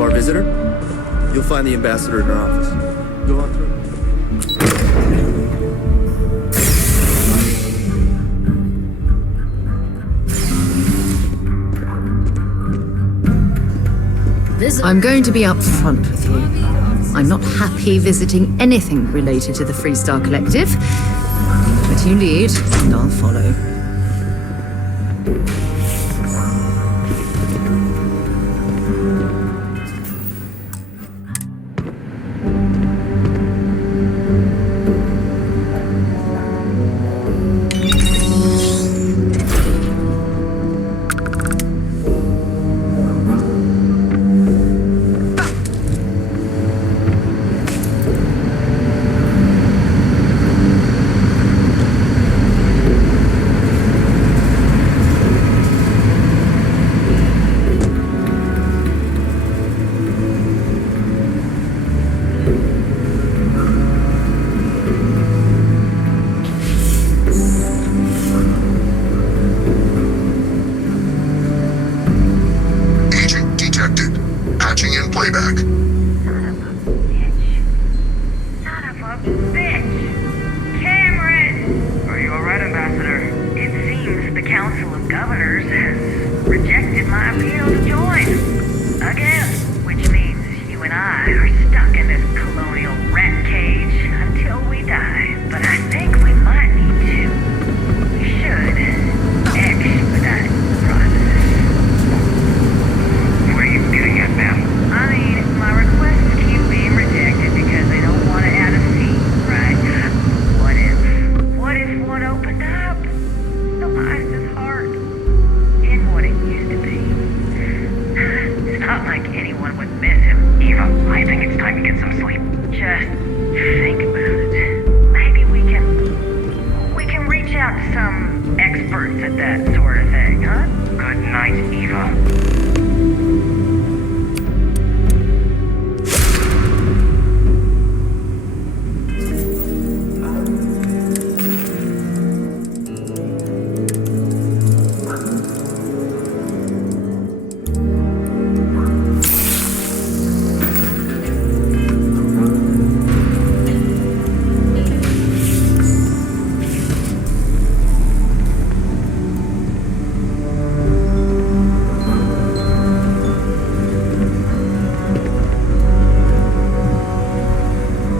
to our visitor? You'll find the ambassador in her office. Go on through. I'm going to be upfront with you. I'm not happy visiting anything related to the Freestar Collective. But you lead, and I'll follow.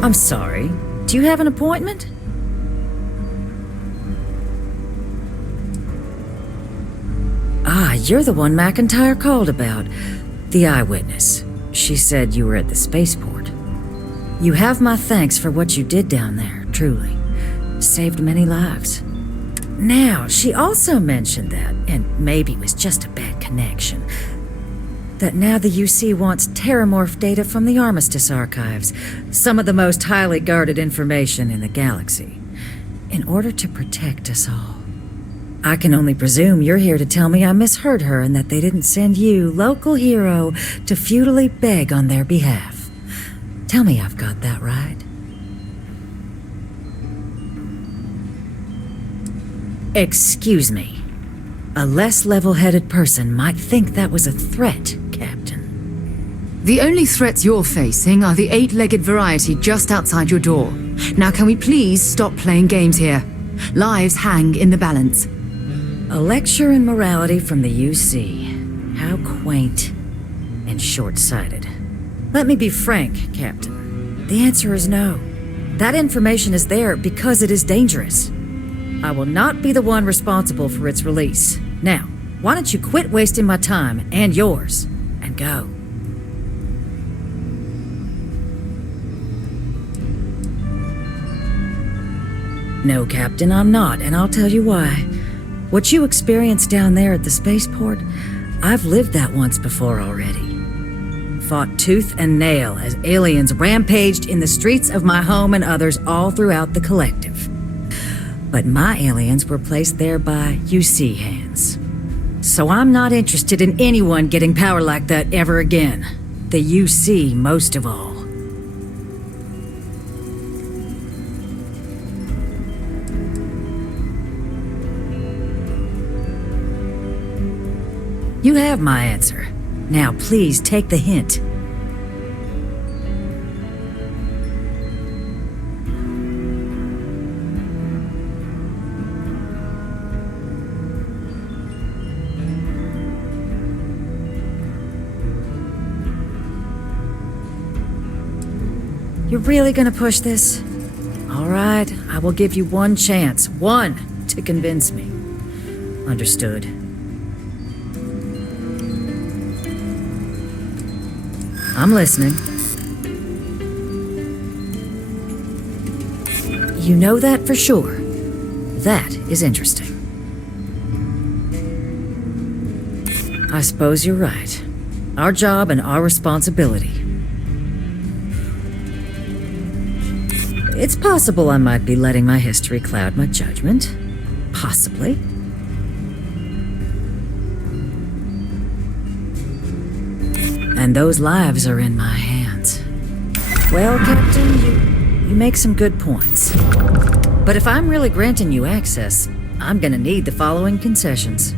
I'm sorry. Do you have an appointment? Ah, you're the one McIntyre called about. The eyewitness. She said you were at the spaceport. You have my thanks for what you did down there, truly. Saved many lives. Now, she also mentioned that, and maybe it was just a bad connection, that now the UC wants terramorph data from the Armistice archives, some of the most highly guarded information in the galaxy, in order to protect us all. I can only presume you're here to tell me I misheard her and that they didn't send you, local hero, to futilely beg on their behalf. Tell me I've got that right. Excuse me. A less level-headed person might think that was a threat, Captain. The only threats you're facing are the 8-legged variety just outside your door. Now can we please stop playing games here? Lives hang in the balance. A lecture in morality from the UC. How quaint and short-sighted. Let me be frank, Captain. The answer is no. That information is there because it is dangerous. I will not be the one responsible for its release. Now, why don't you quit wasting my time and yours, and go? No, Captain, I'm not, and I'll tell you why. What you experienced down there at the spaceport, I've lived that once before already. Fought tooth and nail as aliens rampaged in the streets of my home and others all throughout the collective. But my aliens were placed there by UC hands. So I'm not interested in anyone getting power like that ever again. The UC most of all. You have my answer. Now please take the hint. You're really gonna push this? All right, I will give you one chance. One to convince me. Understood. I'm listening. You know that for sure. That is interesting. I suppose you're right. Our job and our responsibility. It's possible I might be letting my history cloud my judgment. Possibly. And those lives are in my hands. Well, Captain, you make some good points. But if I'm really granting you access, I'm gonna need the following concessions.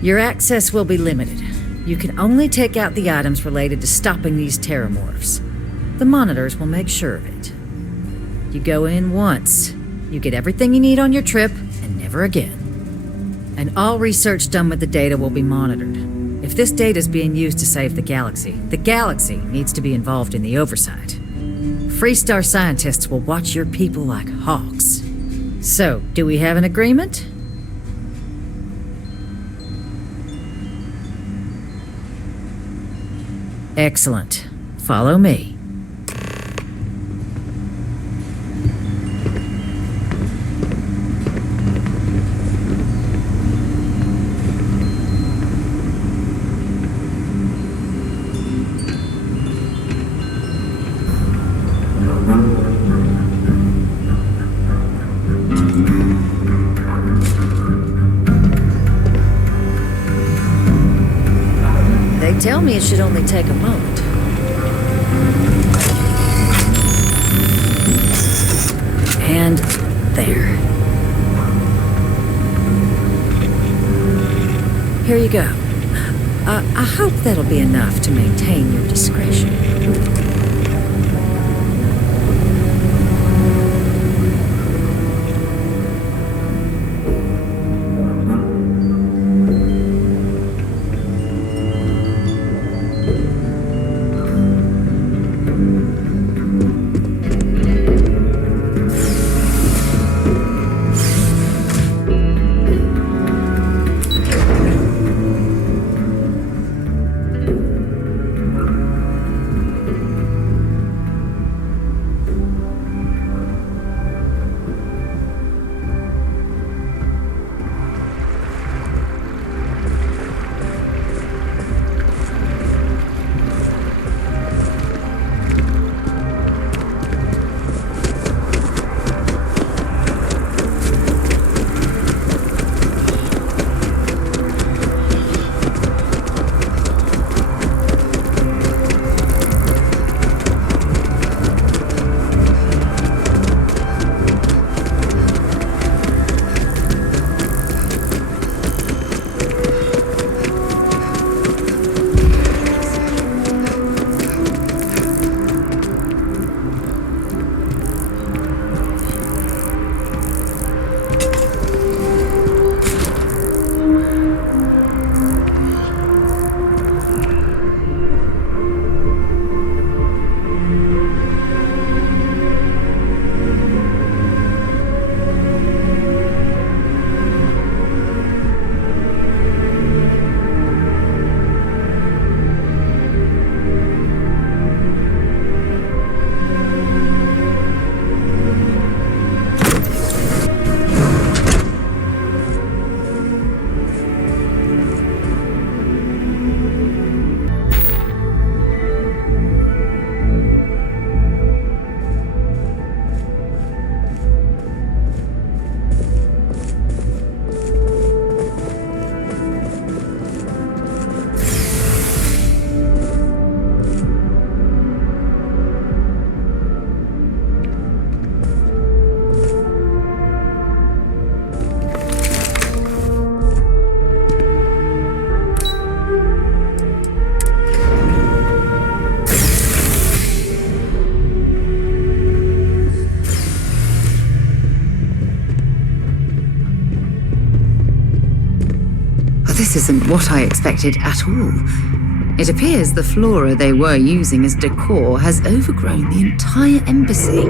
Your access will be limited. You can only take out the items related to stopping these terramorphs. The monitors will make sure of it. You go in once. You get everything you need on your trip, and never again. And all research done with the data will be monitored. If this data is being used to save the galaxy needs to be involved in the oversight. Freestar scientists will watch your people like hawks. So, do we have an agreement? Excellent. Follow me. They tell me it should only take a moment. And there. Here you go. I hope that'll be enough to maintain your discretion. This isn't what I expected at all. It appears the flora they were using as decor has overgrown the entire embassy.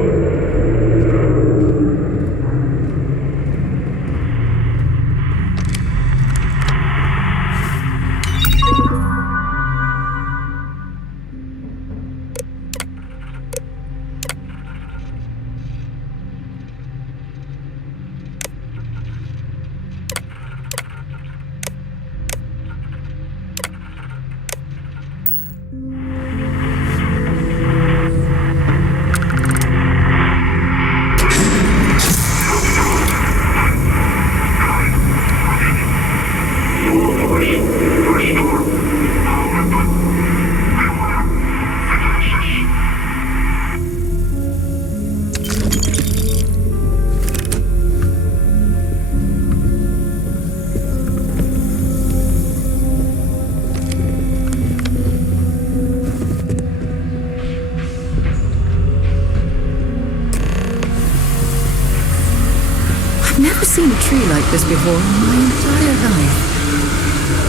I've never seen a tree like this before in my entire life.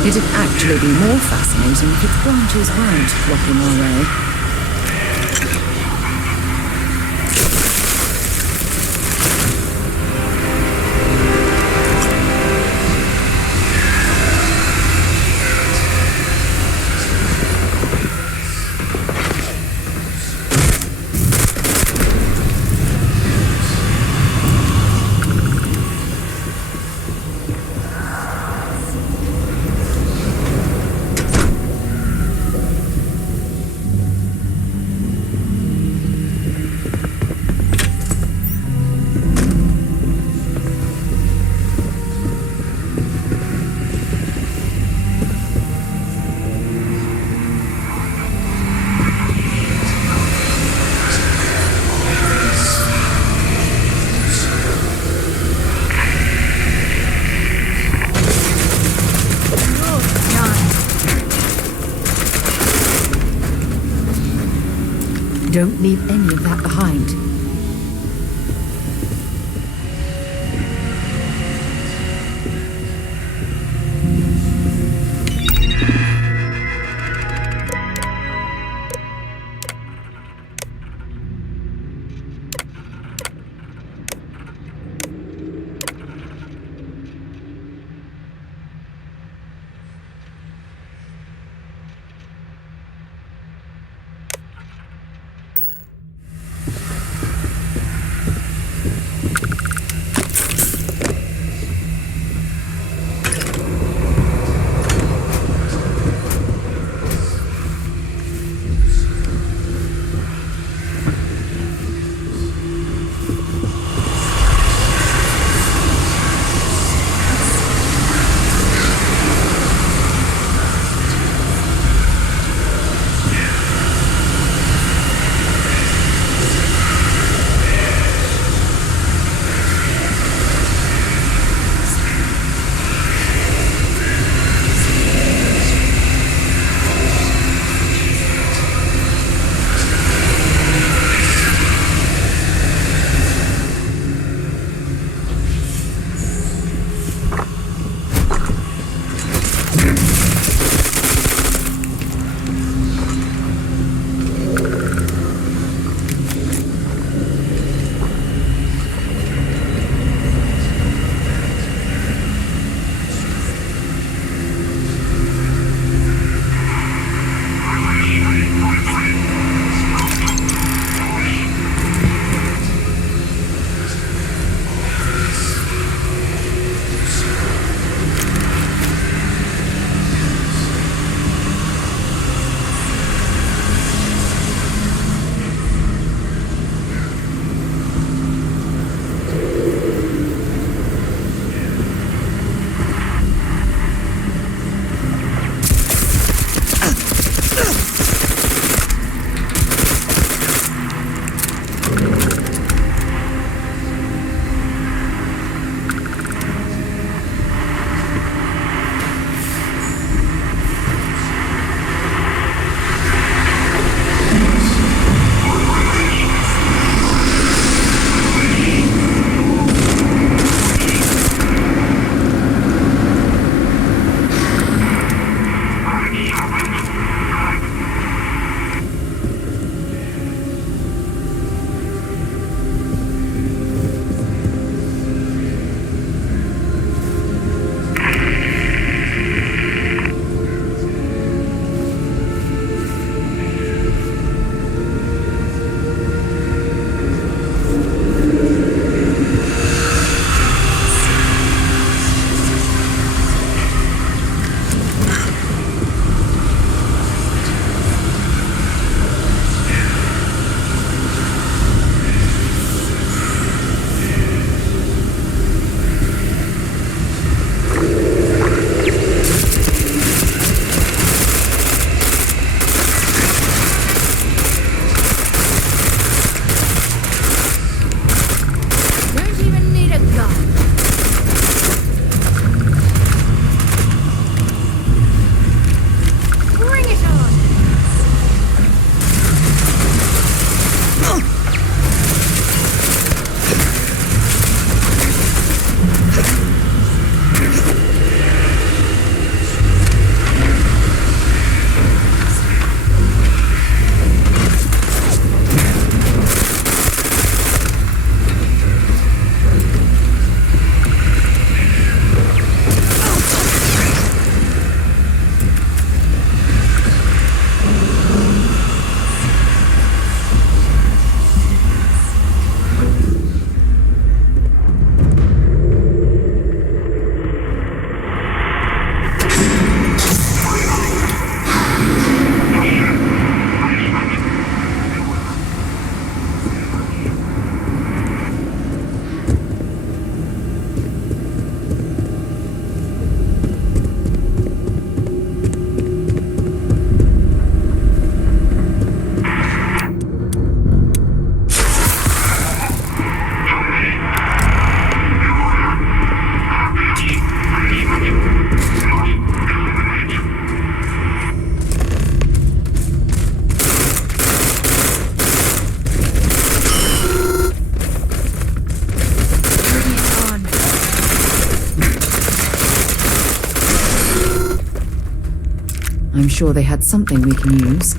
It'd actually be more fascinating if its branches weren't blocking our way. Don't leave any of that behind. I'm sure they had something we can use.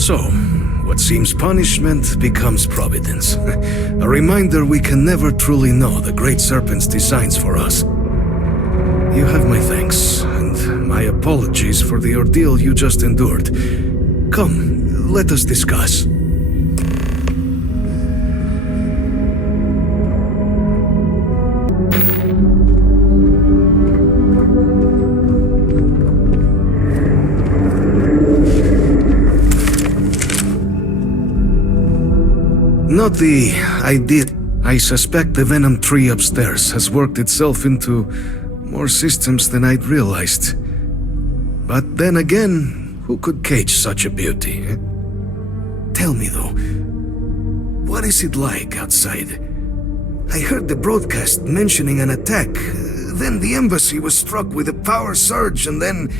So, what seems punishment becomes providence. A reminder we can never truly know the Great Serpent's designs for us. You have my thanks, and my apologies for the ordeal you just endured. Come, let us discuss. Not the idea. I suspect the Venom tree upstairs has worked itself into more systems than I'd realized. But then again, who could cage such a beauty? Eh? Tell me though, what is it like outside? I heard the broadcast mentioning an attack, then the embassy was struck with a power surge and then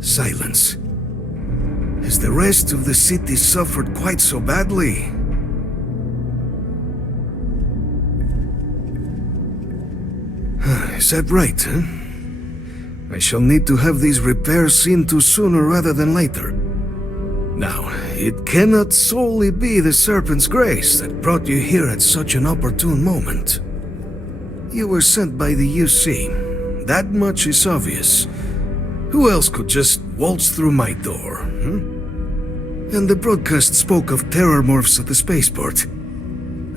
silence. Has the rest of the city suffered quite so badly? Is that right, huh? I shall need to have these repairs seen to sooner rather than later. Now, it cannot solely be the Serpent's grace that brought you here at such an opportune moment. You were sent by the UC. That much is obvious. Who else could just waltz through my door, And the broadcast spoke of terror morphs at the spaceport.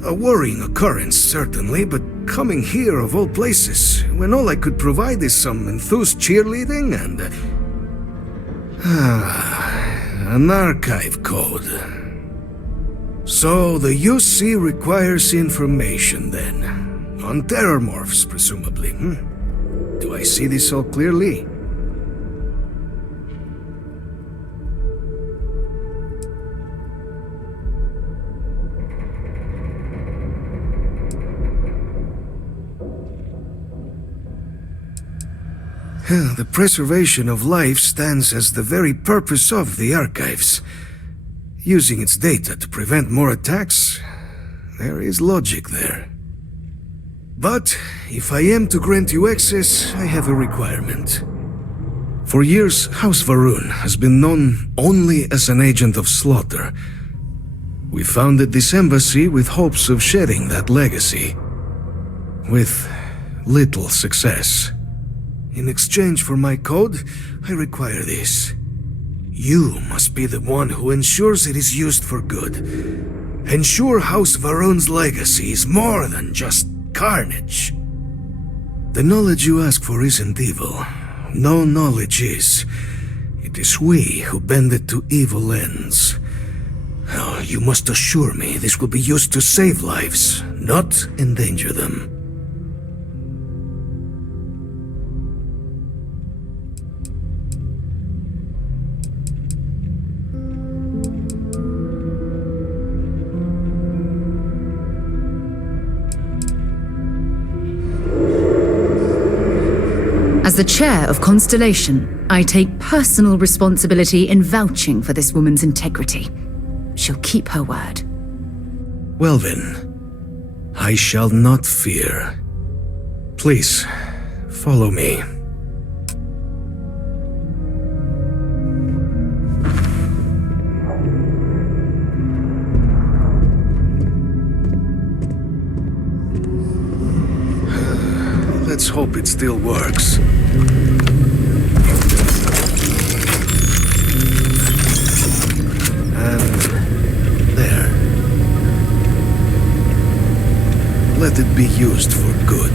A worrying occurrence, certainly, but coming here of all places, when all I could provide is some enthused cheerleading and... an archive code. So the UC requires information, then. On terror morphs, presumably, Do I see this all clearly? The preservation of life stands as the very purpose of the archives. Using its data to prevent more attacks, there is logic there. But if I am to grant you access, I have a requirement. For years, House Varun has been known only as an agent of slaughter. We founded this embassy with hopes of shedding that legacy. With little success. In exchange for my code, I require this. You must be the one who ensures it is used for good. Ensure House Varun's legacy is more than just carnage. The knowledge you ask for isn't evil. No knowledge is. It is we who bend it to evil ends. Oh, you must assure me this will be used to save lives, not endanger them. As the chair of Constellation, I take personal responsibility in vouching for this woman's integrity. She'll keep her word. Well then, I shall not fear. Please, follow me. Let's hope it still works. And there. Let it be used for good.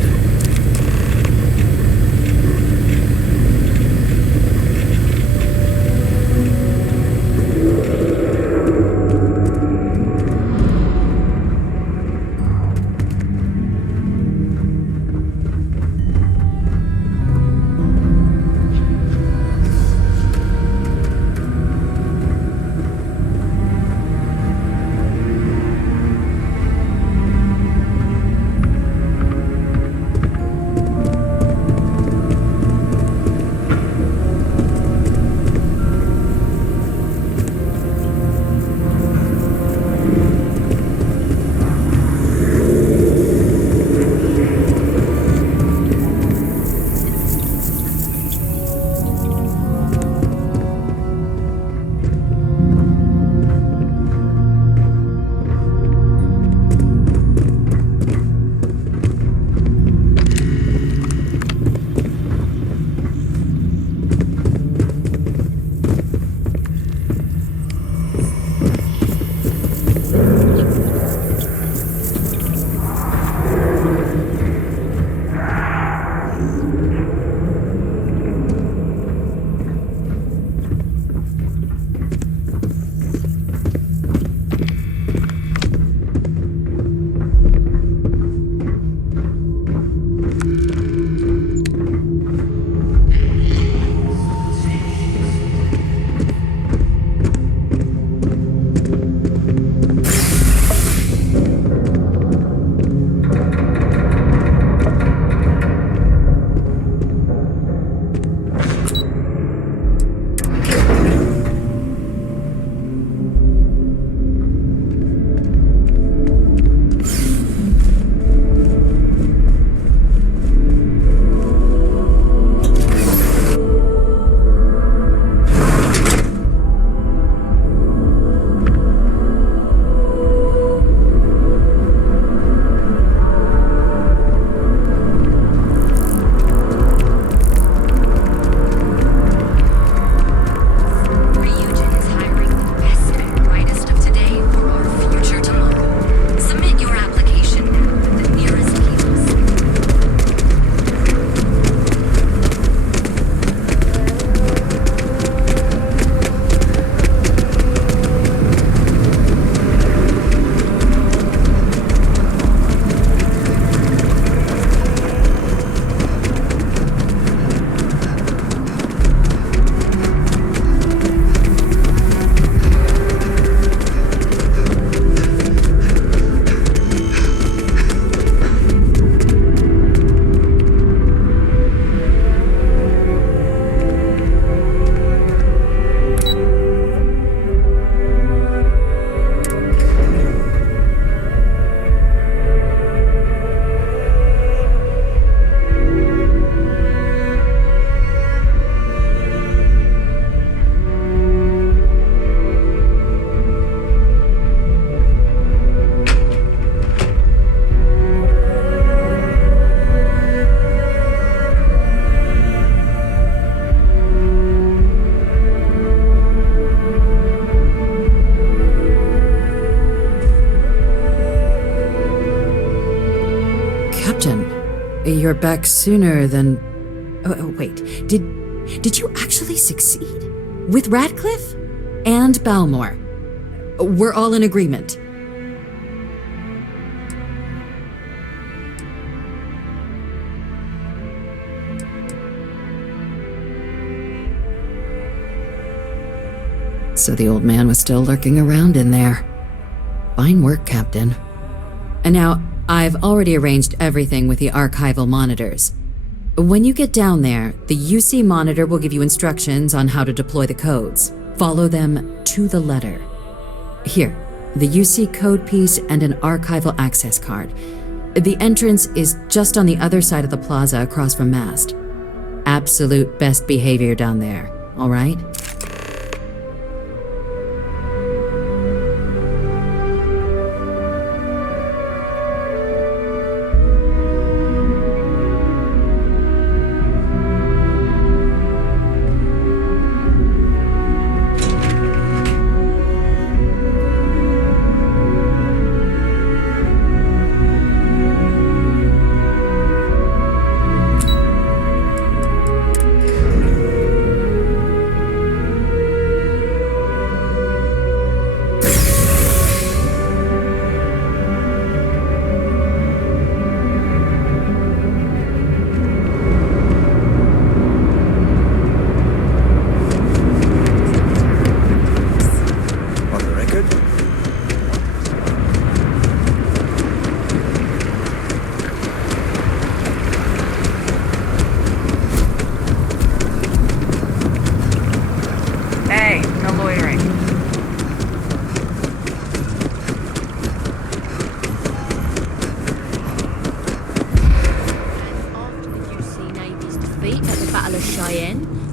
You're back sooner than... Oh, wait. Did you actually succeed? With Radcliffe? And Balmore? We're all in agreement. So the old man was still lurking around in there. Fine work, Captain. And now, I've already arranged everything with the archival monitors. When you get down there, the UC monitor will give you instructions on how to deploy the codes. Follow them to the letter. Here, the UC code piece and an archival access card. The entrance is just on the other side of the plaza across from Mast. Absolute best behavior down there, all right?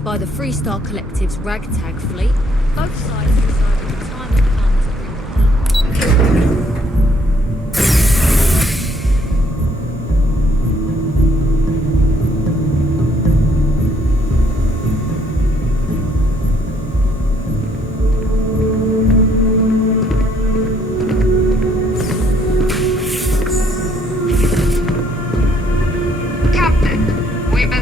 By the Freestar Collective's ragtag fleet, both sides decided the time had come to bring Captain, we've been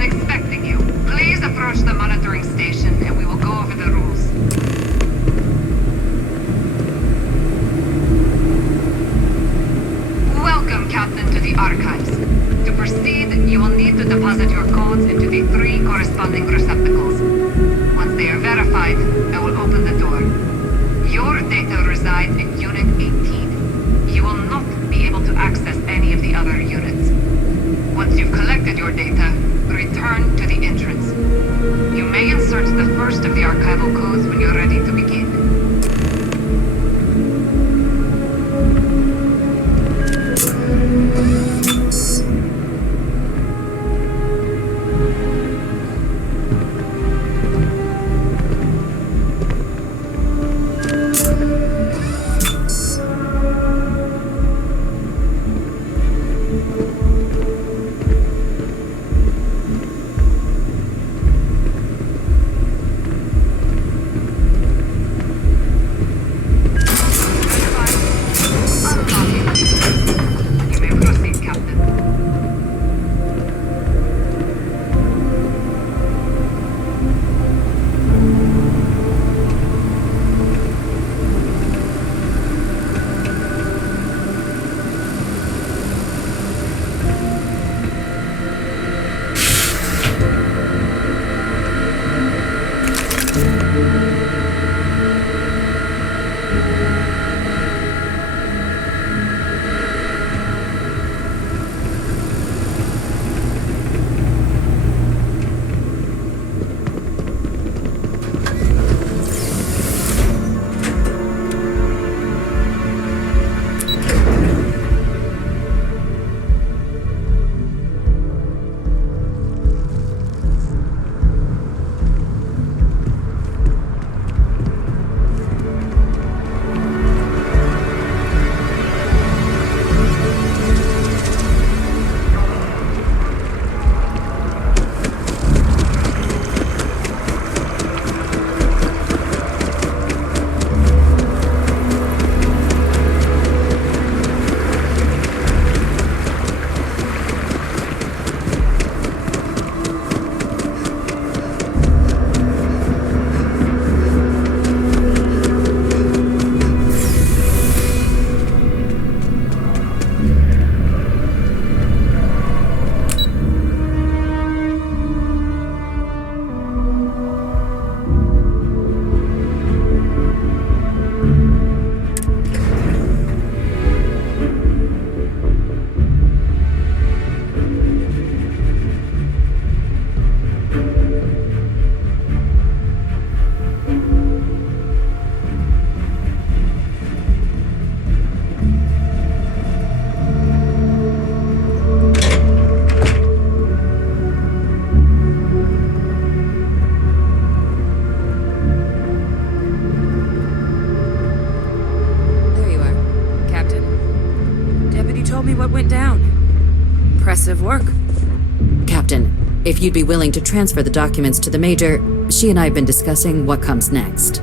If you'd be willing to transfer the documents to the Major, she and I have been discussing what comes next.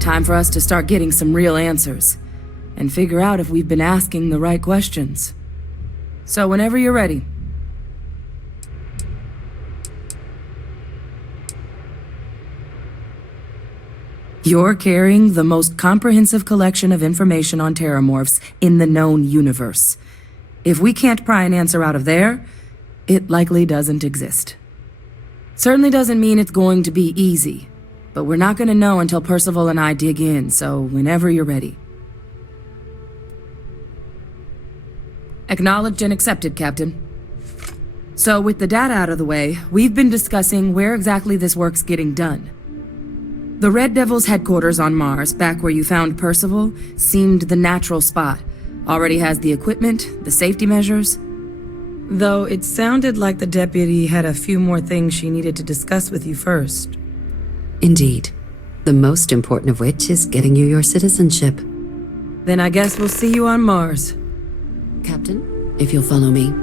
Time for us to start getting some real answers, and figure out if we've been asking the right questions. So whenever you're ready. You're carrying the most comprehensive collection of information on terramorphs in the known universe. If we can't pry an answer out of there, it likely doesn't exist. Certainly doesn't mean it's going to be easy, but we're not going to know until Percival and I dig in, so whenever you're ready. Acknowledged and accepted, Captain. So with the data out of the way, we've been discussing where exactly this work's getting done. The Red Devil's headquarters on Mars, back where you found Percival, seemed the natural spot. Already has the equipment, the safety measures. Though it sounded like the deputy had a few more things she needed to discuss with you first. Indeed. The most important of which is getting you your citizenship. Then I guess we'll see you on Mars. Captain, if you'll follow me.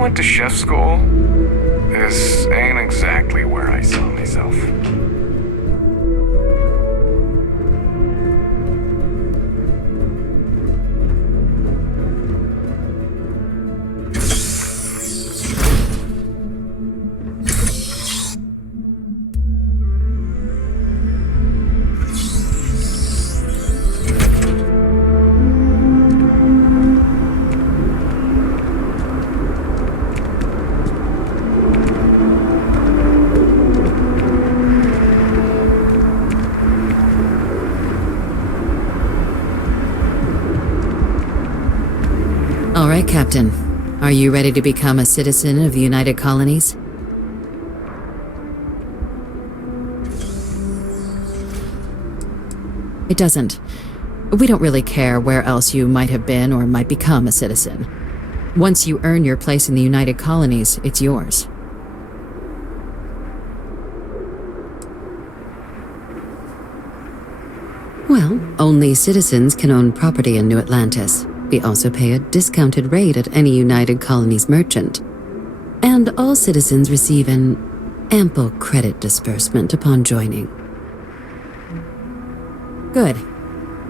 Went to chef school. This ain't exactly where I saw myself. All right, Captain. Are you ready to become a citizen of the United Colonies? It doesn't. We don't really care where else you might have been or might become a citizen. Once you earn your place in the United Colonies, it's yours. Well, only citizens can own property in New Atlantis. We also pay a discounted rate at any United Colonies merchant. And all citizens receive an ample credit disbursement upon joining. Good.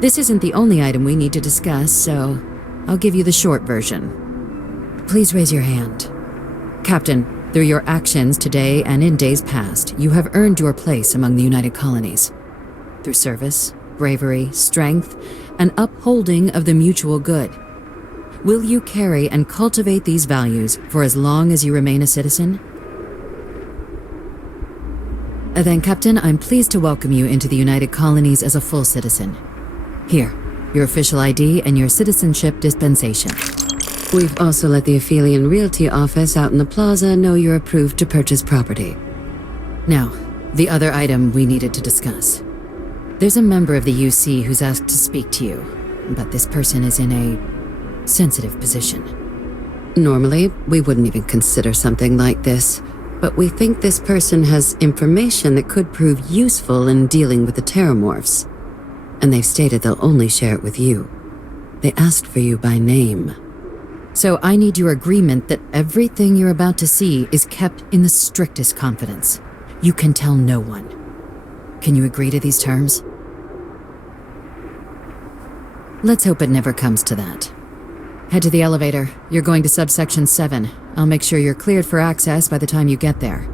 This isn't the only item we need to discuss, so I'll give you the short version. Please raise your hand. Captain, through your actions today and in days past, you have earned your place among the United Colonies. Through service, bravery, strength, and upholding of the mutual good. Will you carry and cultivate these values for as long as you remain a citizen? Then, Captain, I'm pleased to welcome you into the United Colonies as a full citizen. Here, your official ID and your citizenship dispensation. We've also let the Aphelion Realty office out in the plaza know you're approved to purchase property. Now, the other item we needed to discuss. There's a member of the UC who's asked to speak to you, but this person is in a sensitive position. Normally, we wouldn't even consider something like this, but we think this person has information that could prove useful in dealing with the terramorphs. And they've stated they'll only share it with you. They asked for you by name. So I need your agreement that everything you're about to see is kept in the strictest confidence. You can tell no one. Can you agree to these terms? Let's hope it never comes to that. Head to the elevator. You're going to subsection 7. I'll make sure you're cleared for access by the time you get there.